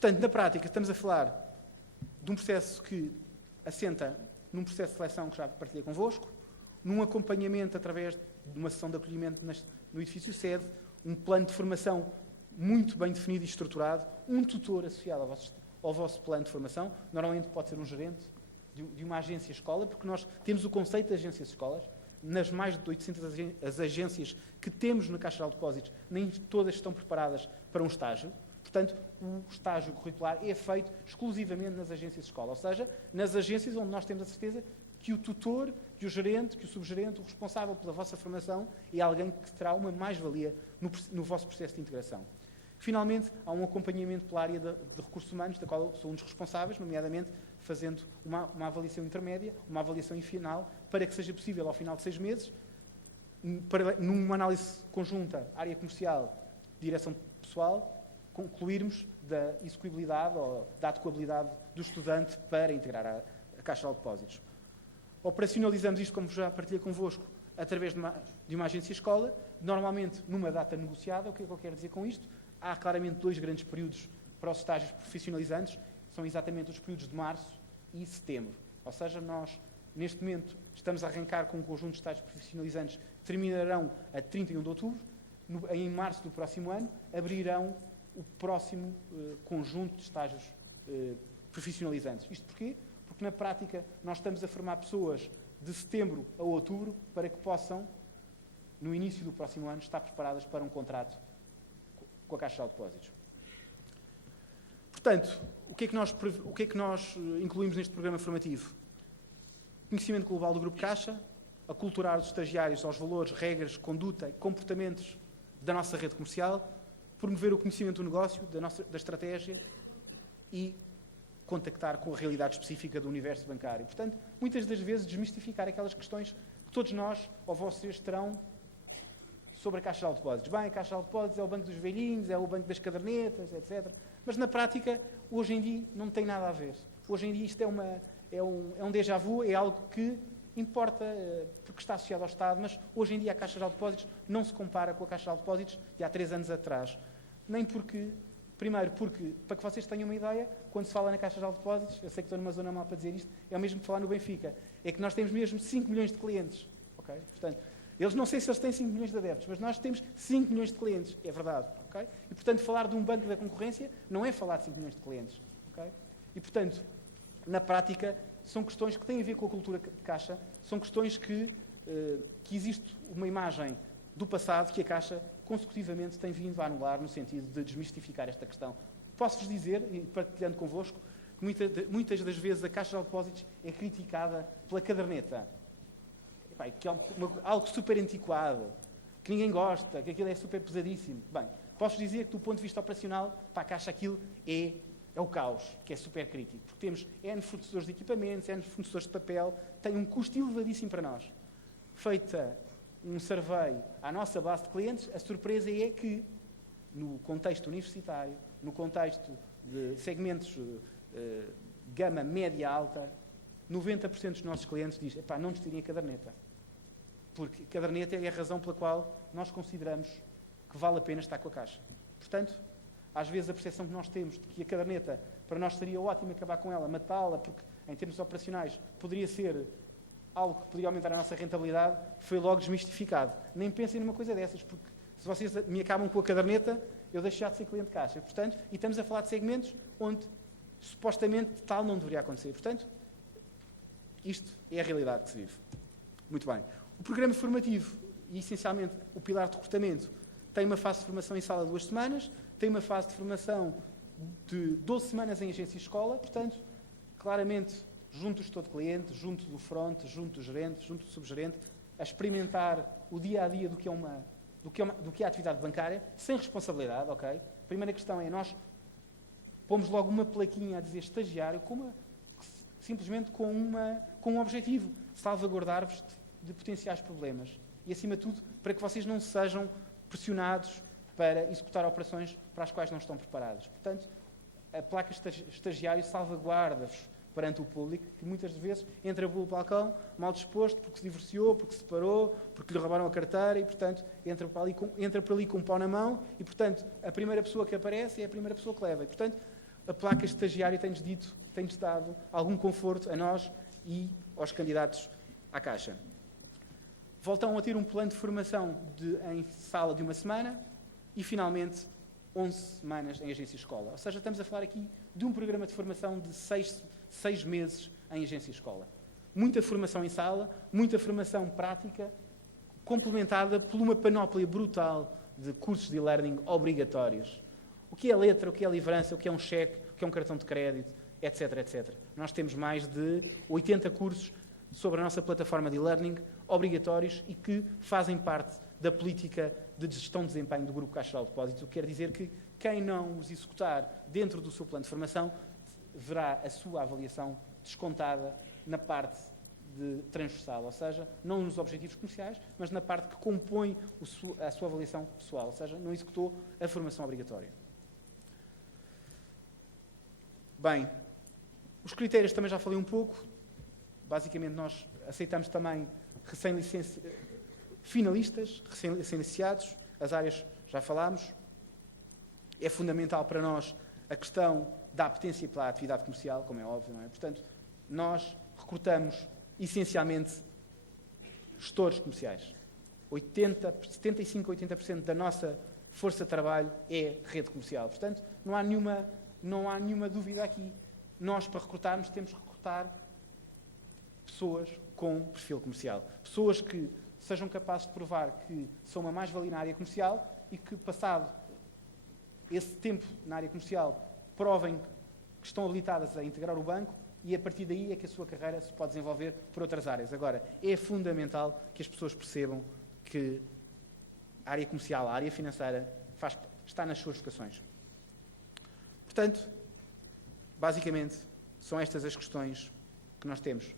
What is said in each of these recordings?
Portanto, na prática, estamos a falar de um processo que assenta num processo de seleção que já partilhei convosco, num acompanhamento através de uma sessão de acolhimento no edifício sede, um plano de formação muito bem definido e estruturado, um tutor associado ao vosso plano de formação, normalmente pode ser um gerente de uma agência escola, porque nós temos o conceito de agências escolas, nas mais de 800 as agências que temos na Caixa Geral de Depósitos, nem todas estão preparadas para um estágio. Portanto, o estágio curricular é feito exclusivamente nas agências de escola, ou seja, nas agências onde nós temos a certeza que o tutor, que o gerente, que o subgerente, o responsável pela vossa formação é alguém que terá uma mais-valia no vosso processo de integração. Finalmente, há um acompanhamento pela área de recursos humanos, da qual eu sou um dos responsáveis, nomeadamente fazendo uma avaliação intermédia, uma avaliação final, para que seja possível, ao final de 6 meses, numa análise conjunta, área comercial, direção pessoal, concluirmos da execuibilidade ou da adequabilidade do estudante para integrar a Caixa Geral de Depósitos. Operacionalizamos isto, como já partilhei convosco, através de uma agência escola, normalmente numa data negociada. O que é que eu quero dizer com isto? Há claramente 2 grandes períodos para os estágios profissionalizantes, são exatamente os períodos de março e setembro. Ou seja, nós, neste momento, estamos a arrancar com um conjunto de estágios profissionalizantes que terminarão a 31 de outubro. Em março do próximo ano, abrirão o próximo conjunto de estágios profissionalizantes. Isto porquê? Porque, na prática, nós estamos a formar pessoas de setembro a outubro para que possam, no início do próximo ano, estar preparadas para um contrato com a Caixa Geral de Depósitos. Portanto, o que é que nós incluímos neste programa formativo? Conhecimento global do Grupo Caixa, aculturar os estagiários aos valores, regras, conduta e comportamentos da nossa rede comercial, promover o conhecimento do negócio, da estratégia e contactar com a realidade específica do universo bancário. Portanto, muitas das vezes desmistificar aquelas questões que todos nós, ou vocês, terão sobre a Caixa Geral de Depósitos. Bem, a Caixa Geral de Depósitos é o banco dos velhinhos, é o banco das cadernetas, etc. Mas, na prática, hoje em dia, não tem nada a ver. Hoje em dia, isto é um déjà vu, é algo que importa porque está associado ao Estado, mas hoje em dia a Caixa Geral de Depósitos não se compara com a Caixa Geral de Depósitos de há 3 anos atrás. Nem porque, primeiro, porque, para que vocês tenham uma ideia, quando se fala na Caixa Geral de Depósitos, eu sei que estou numa zona mal para dizer isto, é o mesmo que falar no Benfica, é que nós temos mesmo 5 milhões de clientes. Okay? Portanto, eles não sei se eles têm 5 milhões de adeptos, mas nós temos 5 milhões de clientes, é verdade. Okay? E, portanto, falar de um banco da concorrência não é falar de 5 milhões de clientes. Okay? E, portanto, na prática, são questões que têm a ver com a cultura de Caixa, são questões que existe uma imagem do passado que a Caixa consecutivamente tem vindo a anular no sentido de desmistificar esta questão. Posso-vos dizer, e partilhando convosco, que muitas das vezes a Caixa de Depósitos é criticada pela caderneta, que é algo super antiquado, que ninguém gosta, que aquilo é super pesadíssimo. Bem, posso dizer que do ponto de vista operacional, para a Caixa aquilo é o caos, que é super crítico, porque temos N fornecedores de equipamentos, N fornecedores de papel, tem um custo elevadíssimo para nós. Feita um survey à nossa base de clientes, a surpresa é que, no contexto universitário, no contexto de segmentos gama média-alta, 90% dos nossos clientes dizem, não nos tirem a caderneta. Porque a caderneta é a razão pela qual nós consideramos que vale a pena estar com a Caixa. Portanto, às vezes a percepção que nós temos de que a caderneta, para nós seria ótimo acabar com ela, matá-la, porque em termos operacionais poderia ser algo que poderia aumentar a nossa rentabilidade, foi logo desmistificado. Nem pensem numa coisa dessas, porque se vocês me acabam com a caderneta, eu deixo já de ser cliente de Caixa. Portanto, e estamos a falar de segmentos onde supostamente tal não deveria acontecer. Portanto, isto é a realidade que se vive. Muito bem. O programa formativo, e essencialmente o pilar de recrutamento, tem uma fase de formação em sala de 2 semanas, tem uma fase de formação de 12 semanas em agência e escola, portanto, claramente, junto do gestor de cliente, junto do front, junto do gerente, junto do subgerente, a experimentar o dia-a-dia do que é a atividade bancária, sem responsabilidade, ok? A primeira questão é, nós pomos logo uma plaquinha a dizer estagiário, simplesmente com um objetivo, salvaguardar-vos de potenciais problemas. E, acima de tudo, para que vocês não sejam pressionados para executar operações para as quais não estão preparados. Portanto, a placa estagiário salvaguarda-vos perante o público, que muitas vezes entra pelo balcão mal disposto, porque se divorciou, porque se separou, porque lhe roubaram a carteira e, portanto, entra por ali com um pau na mão e, portanto, a primeira pessoa que aparece é a primeira pessoa que leva. E, portanto, a placa estagiário tem-nos dado algum conforto a nós e aos candidatos à Caixa. Voltam a ter um plano de formação em sala de 1 semana e, finalmente, 11 semanas em agência-escola. Ou seja, estamos a falar aqui de um programa de formação de 6 meses em agência-escola. Muita formação em sala, muita formação prática, complementada por uma panóplia brutal de cursos de e-learning obrigatórios. O que é letra, o que é livrança, o que é um cheque, o que é um cartão de crédito, etc, etc. Nós temos mais de 80 cursos sobre a nossa plataforma de e-learning obrigatórios e que fazem parte da política de gestão de desempenho do Grupo Caixa Geral de Depósitos, o que quer dizer que quem não os executar dentro do seu plano de formação verá a sua avaliação descontada na parte transversal, ou seja, não nos objetivos comerciais, mas na parte que compõe a sua avaliação pessoal, ou seja, não executou a formação obrigatória. Bem, os critérios também já falei um pouco. Basicamente, nós aceitamos também finalistas, recém-licenciados, as áreas já falámos. É fundamental para nós a questão da apetência pela atividade comercial, como é óbvio, não é? Portanto, nós recrutamos essencialmente gestores comerciais. 75% a 80% da nossa força de trabalho é rede comercial. Portanto, não há nenhuma dúvida aqui. Nós, para recrutarmos, temos que recrutar pessoas com perfil comercial. Pessoas que sejam capazes de provar que são uma mais-valia na área comercial e que, passado esse tempo na área comercial, provem que estão habilitadas a integrar o banco e, a partir daí, é que a sua carreira se pode desenvolver por outras áreas. Agora, é fundamental que as pessoas percebam que a área comercial, a área financeira, está nas suas vocações. Portanto, basicamente, são estas as questões que nós temos.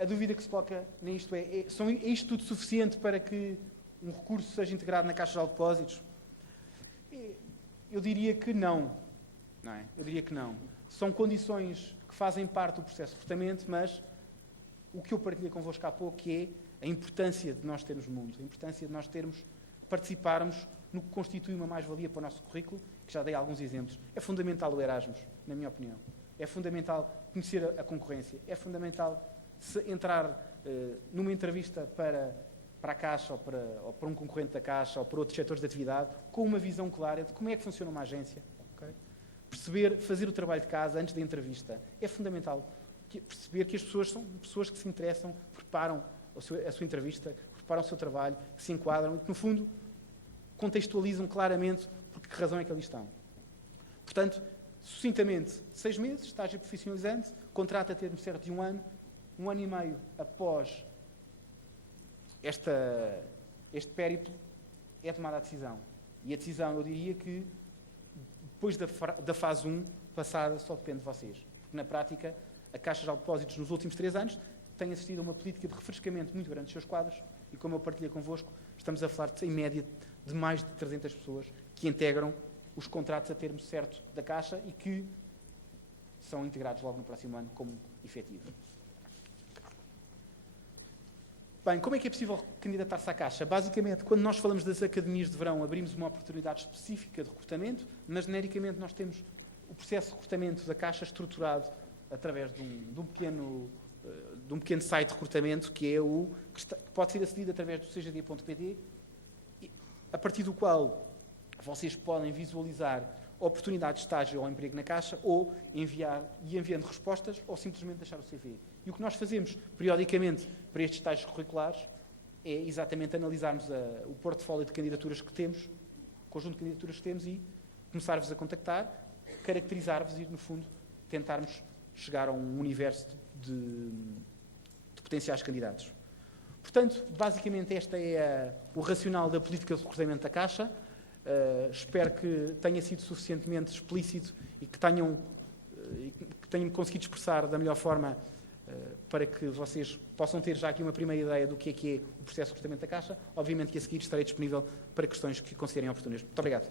A dúvida que se coloca nisto é isto tudo suficiente para que um recurso seja integrado na Caixa Geral de Depósitos? Eu diria que não. Não é? Eu diria que não. São condições que fazem parte do processo de recrutamento, mas o que eu partilhei convosco há pouco é a importância de nós termos mundo, a importância de nós participarmos no que constitui uma mais-valia para o nosso currículo, que já dei alguns exemplos. É fundamental o Erasmus, na minha opinião. É fundamental conhecer a concorrência. É fundamental entrar numa entrevista para a Caixa ou para um concorrente da Caixa ou para outros setores de atividade com uma visão clara de como é que funciona uma agência. Okay? Perceber, fazer o trabalho de casa antes da entrevista. É fundamental perceber que as pessoas são pessoas que se interessam, preparam a sua entrevista, preparam o seu trabalho, que se enquadram e que, no fundo, contextualizam claramente por que razão é que ali estão. Portanto, sucintamente, 6 meses, estágio profissionalizante, contrato a termo certo de 1 ano, 1 ano e meio após este périplo, é tomada a decisão. E a decisão, eu diria que, depois da fase 1, passada, só depende de vocês. Porque, na prática, a Caixa Geral de Depósitos, nos últimos 3 anos, tem assistido a uma política de refrescamento muito grande dos seus quadros e, como eu partilhei convosco, estamos a falar, em média, de mais de 300 pessoas que integram os contratos a termo certo da Caixa e que são integrados logo no próximo ano como efetivo. Bem, como é que é possível candidatar-se à Caixa? Basicamente, quando nós falamos das academias de verão, abrimos uma oportunidade específica de recrutamento, mas genericamente nós temos o processo de recrutamento da Caixa estruturado através de um pequeno site de recrutamento que pode ser acedido através do cgd.pt, a partir do qual vocês podem visualizar oportunidades de estágio ou emprego na Caixa ou enviando respostas ou simplesmente deixar o CV. E o que nós fazemos periodicamente para estes estágios curriculares é exatamente analisarmos o portfólio de candidaturas que temos, o conjunto de candidaturas que temos e começar-vos a contactar, caracterizar-vos e, no fundo, tentarmos chegar a um universo de potenciais candidatos. Portanto, basicamente este é o racional da política de recrutamento da Caixa. Espero que tenha sido suficientemente explícito e que tenham conseguido expressar da melhor forma para que vocês possam ter já aqui uma primeira ideia do que é o processo de recrutamento da Caixa. Obviamente que a seguir estarei disponível para questões que considerem oportunas. Muito obrigado.